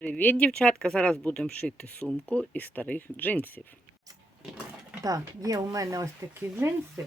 Привіт, дівчатка! Зараз будемо шити сумку із старих джинсів. Так, є у мене ось такі джинси.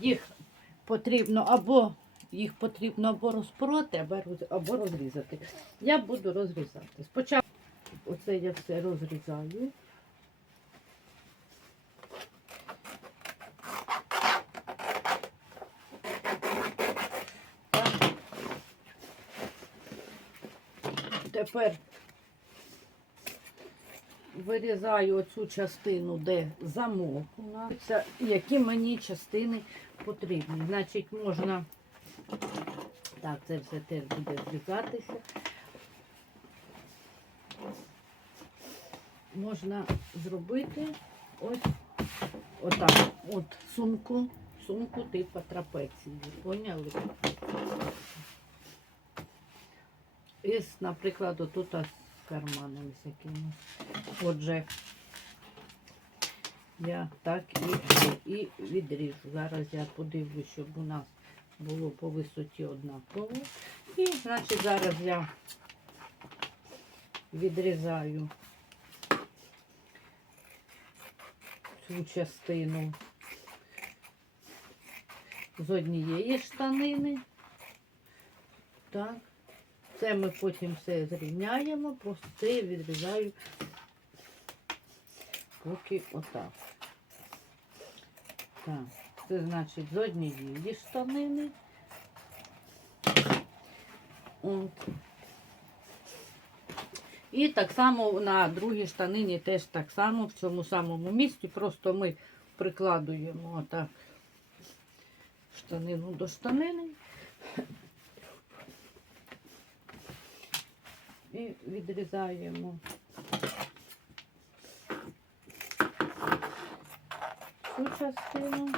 Їх потрібно або їх потрібно або розпороти, або, розрізати. Я буду розрізати. Спочатку оце я все розрізаю. Тепер вирізаю оцю частину, де замок у нас, які мені частини потрібні. Значить, можна, так, це все теж буде зрізатися. Можна зробити ось отак, от сумку, сумку типу трапеції. Поняли? Із, наприклад, отут карманами всякими. Отже, я так і, і відріжу. Зараз я подивлюсь, щоб у нас було по висоті однаково. І, значить, зараз я відрізаю цю частину з однієї штанини. Так. Це ми потім все зрівняємо, просто це я відрізаю поки отак. Так, це значить з однієї штанини. От. І так само на другій штанині теж так само в цьому самому місці. Просто ми прикладуємо отак штанину до штанини. і відрізаємо цю частину.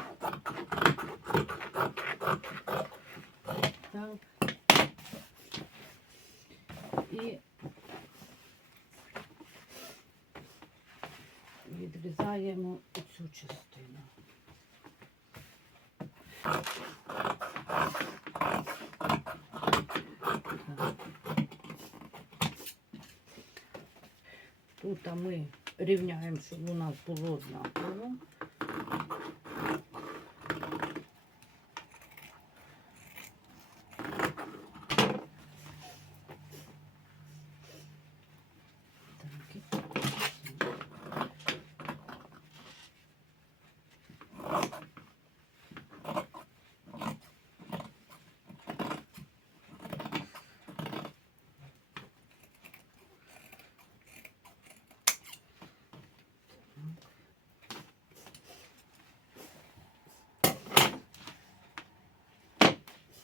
Так. І відрізаємо цю частину. Так. Тут а ми рівняємо, щоб у нас було однаково. Так, і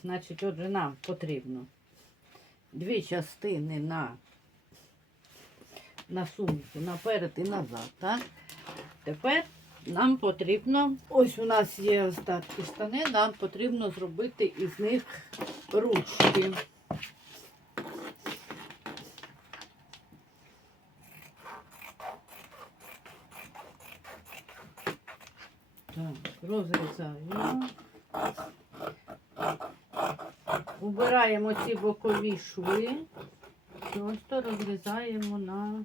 Значить, отже, нам потрібно дві частини на, на сумку, наперед і назад. Так? Тепер нам потрібно, ось у нас є остатки штани, нам потрібно зробити із них ручки. Так, розрізаємо. Убираємо ці бокові шви, просто розрізаємо на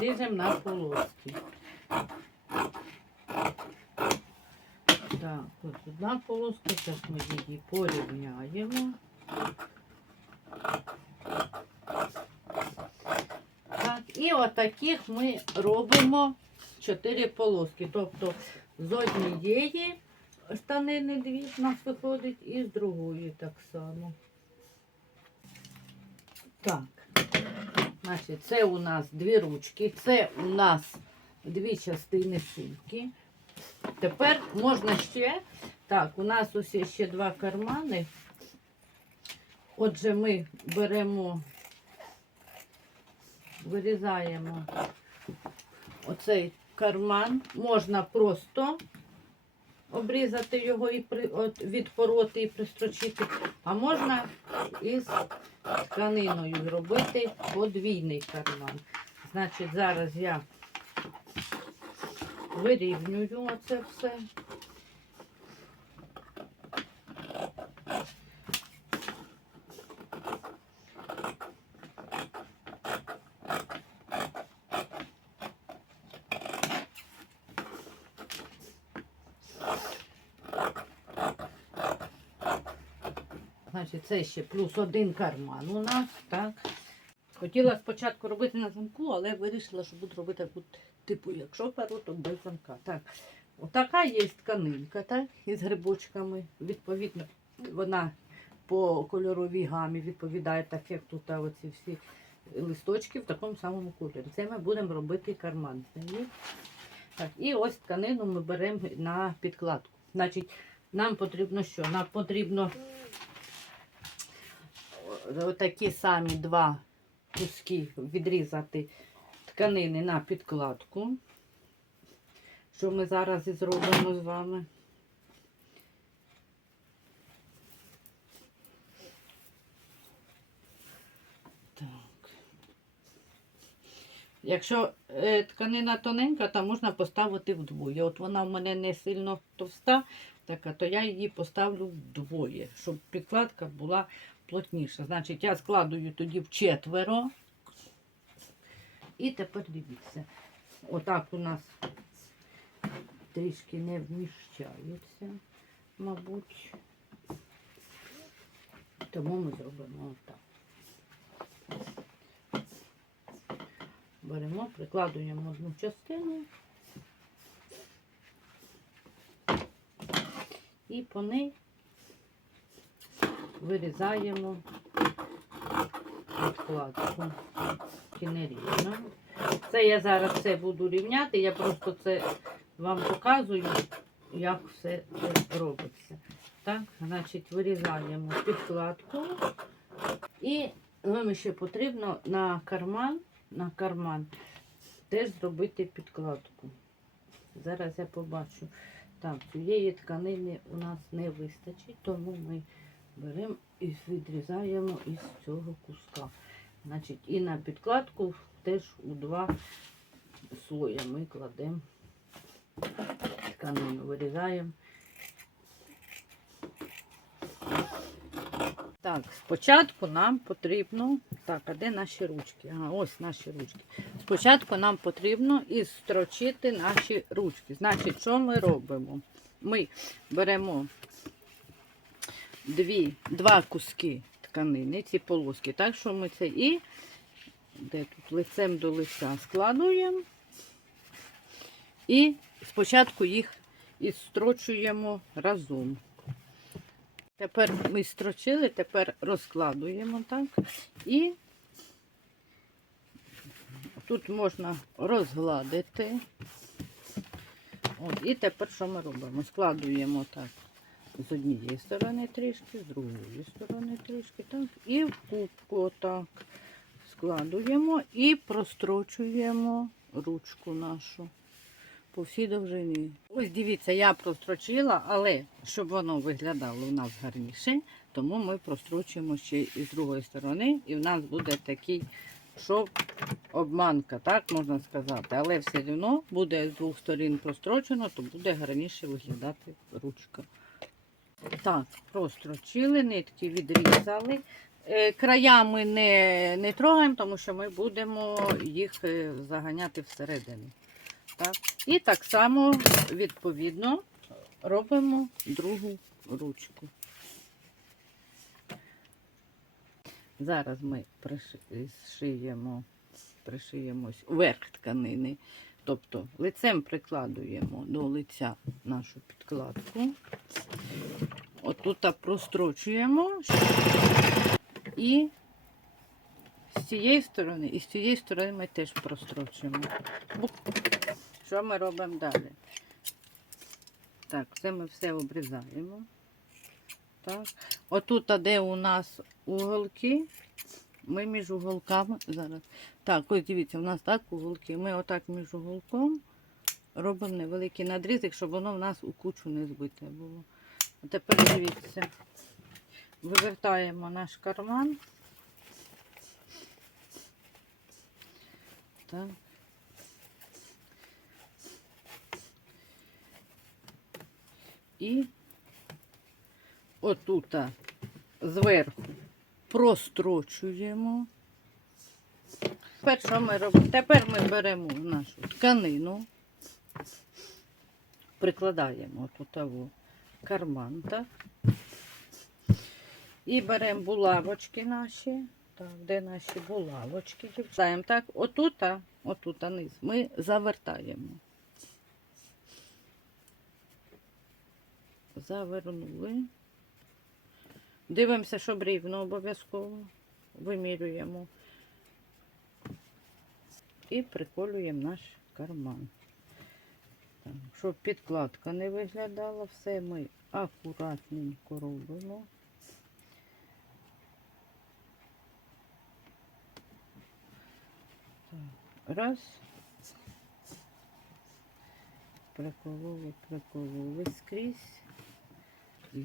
ріжемо на полоски. Так, ось одна полоска, зараз ми її порівняємо. Так, і отаких ми робимо чотири полоски. Тобто з однієї штанини дві в нас виходить і з другої так само. Так, значить, це у нас дві ручки, це у нас дві частини сумки. Тепер можна ще, так, у нас є ще два кармани. Отже, ми беремо, вирізаємо оцей карман. Можна просто обрізати його і при, от, відпороти і пристрочити, а можна із тканиною зробити подвійний карман. Значить, зараз я вирівнюю оце все. Значить, це ще плюс один карман у нас, так. Хотіла спочатку робити на замку, але вирішила, що буду робити тут, типу, якщо перу, то без замка. Так. Отака є тканинка, так, із грибочками. Відповідно, вона по кольоровій гамі відповідає, так як тут оці всі листочки в такому самому кольорі. Це ми будемо робити карман. Так, і ось тканину ми беремо на підкладку. Значить, нам потрібно що? Нам потрібно такі самі два куски відрізати тканини на підкладку, що ми зараз і зробимо з вами. Якщо е, тканина тоненька, то можна поставити вдвоє. От вона в мене не сильно товста, така, то я її поставлю вдвоє, щоб підкладка була плотніша. Значить, я складую тоді в четверо. І тепер дивіться. Отак у нас трішки не вміщається, мабуть. Тому ми зробимо отак. Беремо, прикладуємо одну частину і по ній вирізаємо не рівно. Це я зараз все буду рівняти, я просто це вам показую, як все це робиться. Так, значить, вирізаємо підкладку і нам ще потрібно на карман, на карман теж зробити підкладку. Зараз я побачу. Так, цієї тканини у нас не вистачить, тому ми беремо і відрізаємо із цього куска. Значить, і на підкладку теж у два слоя ми кладемо тканину, вирізаємо. Так, спочатку нам потрібно. Так, а де наші ручки? Ага, ось наші ручки. Спочатку нам потрібно істрочити наші ручки. Значить, що ми робимо? Ми беремо дві, два куски тканини, ці полоски. Так що ми це і де тут лицем до лиця складуємо. І спочатку їх істрочуємо разом. Тепер ми строчили, тепер розкладуємо так. І тут можна розгладити. От, і тепер що ми робимо? Складуємо так з однієї сторони трішки, з другої сторони трішки, так, і в кубку отак складуємо і прострочуємо ручку нашу по всій довжині. Ось дивіться, я прострочила, але щоб воно виглядало у нас гарніше, тому ми прострочуємо ще і з другої сторони, і в нас буде такий шов обманка, так можна сказати. Але все одно буде з двох сторін прострочено, то буде гарніше виглядати ручка. Так, прострочили, нитки відрізали. Е, Края ми не, не трогаємо, тому що ми будемо їх е, заганяти всередину. Так. І так само, відповідно, робимо другу ручку. Зараз ми приши- пришиємо ось верх тканини. Тобто лицем прикладуємо до лиця нашу підкладку. Отут прострочуємо і з цієї сторони, і з цієї сторони ми теж прострочуємо. Що ми робимо далі? Так, це ми все обрізаємо. Так. Отут, де у нас уголки, ми між уголками зараз. Так, ось дивіться, у нас так уголки. Ми отак між уголком робимо невеликий надрізик, щоб воно в нас у кучу не збите було. А тепер дивіться, вивертаємо наш карман. Так. І отут зверху прострочуємо. Тепер що ми робимо? Тепер ми беремо нашу тканину, прикладаємо тут карман, так? І беремо булавочки наші. Так, де наші булавочки? Дівчаємо так, отут, отут низ. Ми завертаємо. Завернули. Дивимося, щоб рівно обов'язково. Вимірюємо. І приколюємо наш карман. Так, щоб підкладка не виглядала, все ми акуратненько робимо. Раз. Прикололи, прикололи скрізь. І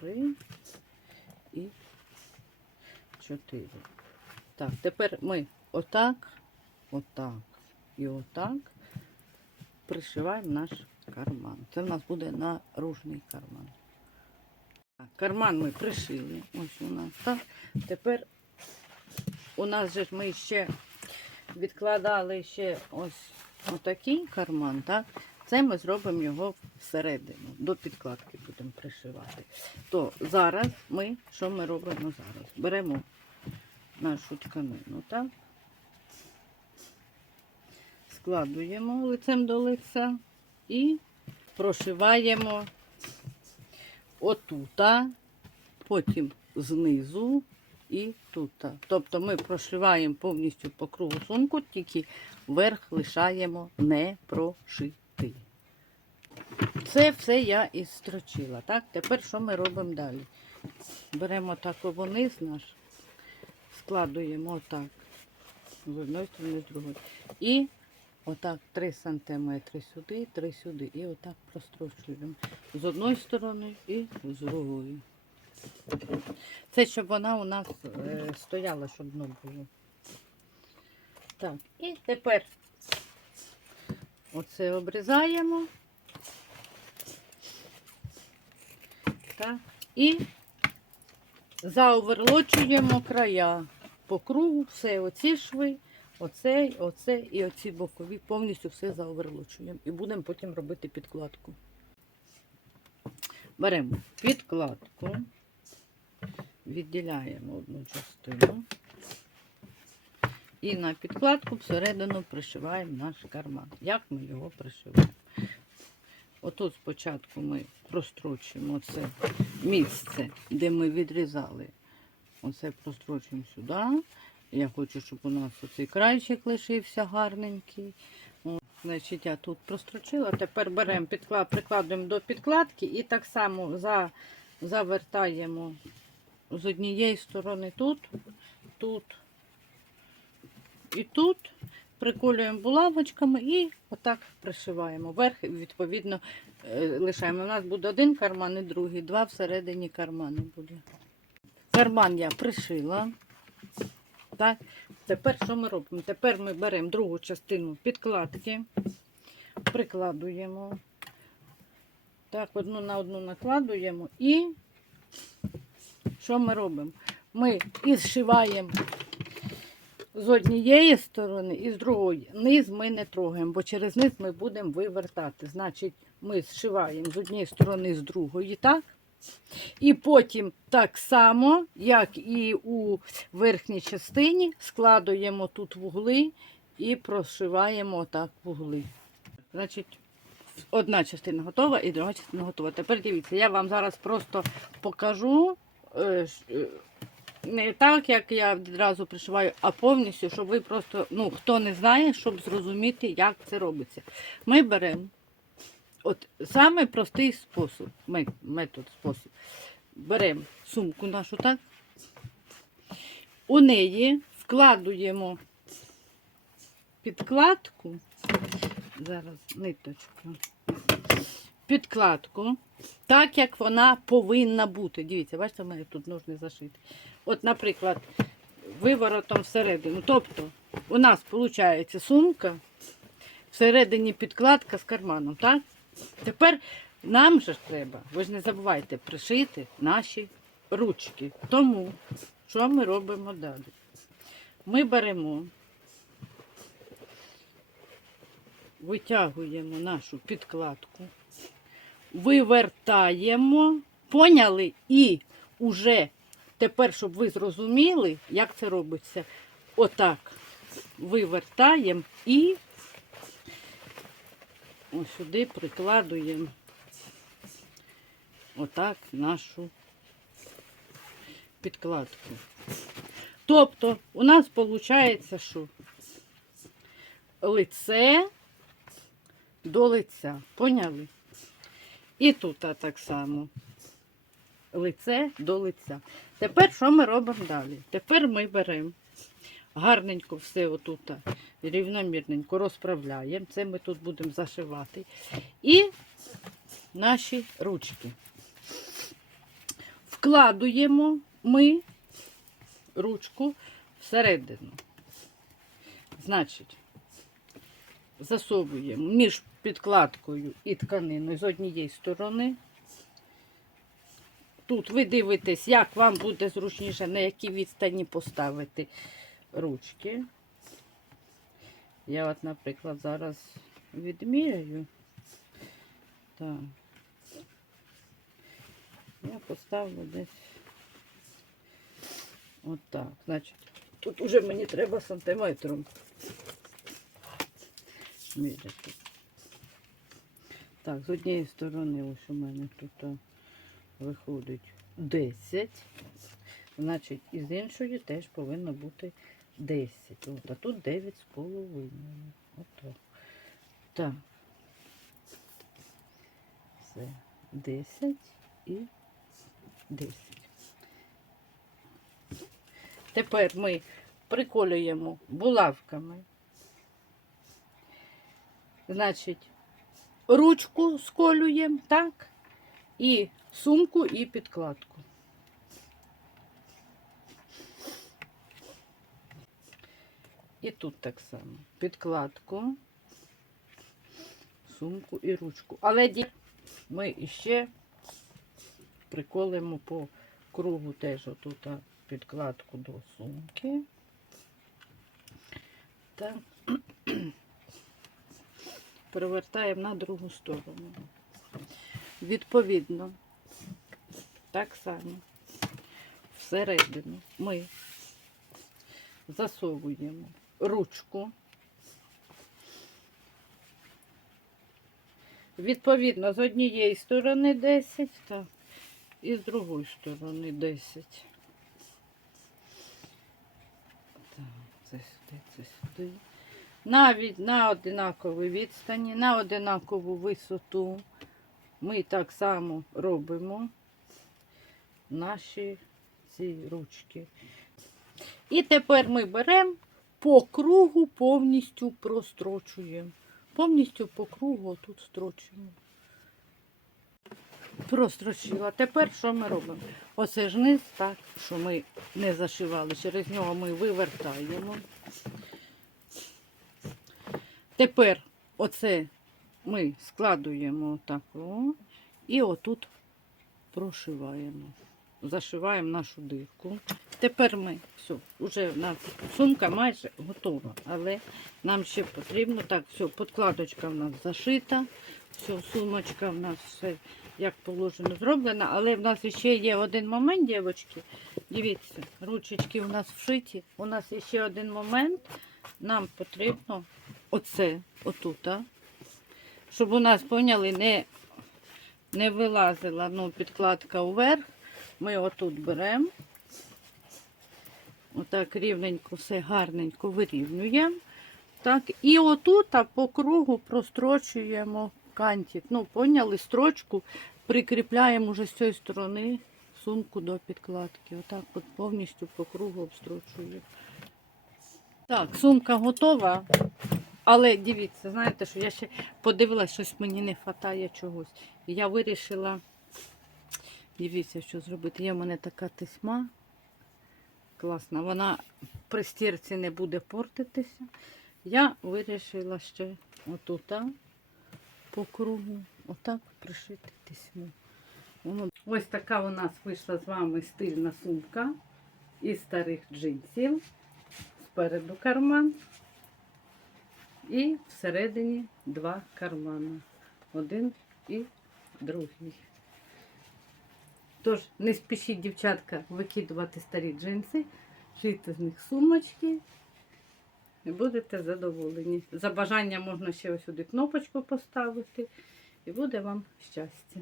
три. І чотири. Так, тепер ми отак, отак і отак пришиваємо наш карман. Це в нас буде наружний карман. Карман ми пришили. Ось у нас так. Тепер у нас же ми ще відкладали ще ось отакий карман, так? Це ми зробимо його всередину, до підкладки будемо пришивати. То зараз ми, що ми робимо зараз? Беремо нашу тканину, так? Складуємо лицем до лиця і прошиваємо отута, потім знизу і тут. Тобто ми прошиваємо повністю по кругу сумку, тільки верх лишаємо не прошитий. Це все я і строчила. Так? Тепер що ми робимо далі? Беремо так вниз наш, складуємо отак з одної сторони, з другої. І отак 3 см сюди, 3 сюди. І отак прострочуємо з одної сторони і з другої. Це щоб вона у нас е, стояла, щоб дно було. Так, і тепер оце обрізаємо. Так, і заоверлочуємо края по кругу, все, оці шви, оцей, оце і оці бокові, повністю все заоверлочуємо. І будемо потім робити підкладку. Беремо підкладку, відділяємо одну частину. І на підкладку всередину пришиваємо наш карман. Як ми його пришиваємо? Отут спочатку ми прострочуємо це місце, де ми відрізали. Оце прострочуємо сюди. Я хочу, щоб у нас оцей крайчик лишився гарненький. О, значить, я тут прострочила. Тепер беремо підклад, прикладуємо до підкладки і так само за, завертаємо з однієї сторони тут, тут і тут. Приколюємо булавочками і отак пришиваємо. Верх, відповідно, е, лишаємо. У нас буде один карман і другий, два всередині кармани буде. Карман я пришила. Так. Тепер що ми робимо? Тепер ми беремо другу частину підкладки, прикладуємо. Так, одну на одну накладуємо і що ми робимо? Ми і зшиваємо з однієї сторони і з другої. Низ ми не трогаємо, бо через низ ми будемо вивертати. Значить, ми зшиваємо з однієї сторони, з другої, так? І потім так само, як і у верхній частині, складуємо тут вугли і прошиваємо отак вугли. Значить, одна частина готова і друга частина готова. Тепер дивіться, я вам зараз просто покажу. е, е, Не так, як я відразу пришиваю, а повністю, щоб ви просто, ну, хто не знає, щоб зрозуміти, як це робиться. Ми беремо От самий простий спосіб, метод, спосіб. Беремо сумку нашу, так? У неї вкладуємо підкладку. Зараз ниточка. Підкладку, так як вона повинна бути. Дивіться, бачите, в мене тут ножни зашиті. От, наприклад, виворотом всередину. Тобто, у нас виходить сумка, всередині підкладка з карманом, так? Тепер нам же треба, ви ж не забувайте, пришити наші ручки. Тому що ми робимо далі? Ми беремо, витягуємо нашу підкладку, вивертаємо, поняли? І уже тепер, щоб ви зрозуміли, як це робиться. Отак вивертаємо і ось сюди прикладуємо отак нашу підкладку. Тобто у нас виходить, що лице до лиця. Поняли? І тут так само. Лице до лиця. Тепер що ми робимо далі? Тепер ми беремо гарненько все отут рівномірненько розправляємо. Це ми тут будемо зашивати. І наші ручки. Вкладуємо ми ручку всередину. Значить, засовуємо між підкладкою і тканиною з однієї сторони. Тут ви дивитесь, як вам буде зручніше, на якій відстані поставити ручки. Я от, наприклад, зараз відміряю. Так. Я поставлю десь отак. Значить, тут уже мені треба сантиметром міряти. Так, з однієї сторони ось у мене тут виходить 10. Значить, і з іншої теж повинно бути 10. От, а тут 9 з половиною. Отак. Так. Все. 10 і 10. Тепер ми приколюємо булавками. Значить, ручку сколюємо, так, і сумку, і підкладку. І тут так само. Підкладку, сумку і ручку. Але ми іще приколимо по кругу теж отут підкладку до сумки. Так. Перевертаємо на другу сторону. Відповідно, так само всередину ми засовуємо ручку. Відповідно, з однієї сторони 10, так, і з другої сторони 10. Так, це сюди, це сюди. Навіть на одинаковій відстані, на одинакову висоту ми так само робимо наші ці ручки. І тепер ми беремо по кругу повністю прострочуємо. Повністю по кругу тут строчуємо. Прострочила. Тепер що ми робимо? Оце ж низ, так, що ми не зашивали. Через нього ми вивертаємо. Тепер оце ми складуємо так і отут прошиваємо. Зашиваємо нашу дирку. Тепер ми все, вже в нас сумка майже готова, але нам ще потрібно так, все, подкладочка в нас зашита, все, сумочка в нас все як положено зроблена, але в нас ще є один момент, дівчатки. Дивіться, ручечки у нас вшиті. У нас ще один момент. Нам потрібно оце, отут, щоб у нас, поняли, не, не вилазила ну, підкладка вверх. Ми отут беремо. Отак рівненько, все гарненько вирівнюємо. Так, і отут по кругу прострочуємо кантик. Ну, поняли, строчку прикріпляємо вже з цієї сторони сумку до підкладки. Отак от повністю по кругу обстрочуємо. Так, сумка готова. Але дивіться, знаєте, що я ще подивилася, щось мені не вистачає чогось. Я вирішила, дивіться, що зробити. Є в мене така тисьма. Класна, вона при стірці не буде портитися. Я вирішила ще отут по кругу, отак пришити тисьму. Воно... Ось така у нас вийшла з вами стильна сумка із старих джинсів. Спереду карман. І всередині два кармани. Один і другий. Тож не спішіть, дівчатка, викидувати старі джинси, шити з них сумочки. І будете задоволені. За бажання можна ще ось сюди кнопочку поставити. І буде вам щастя.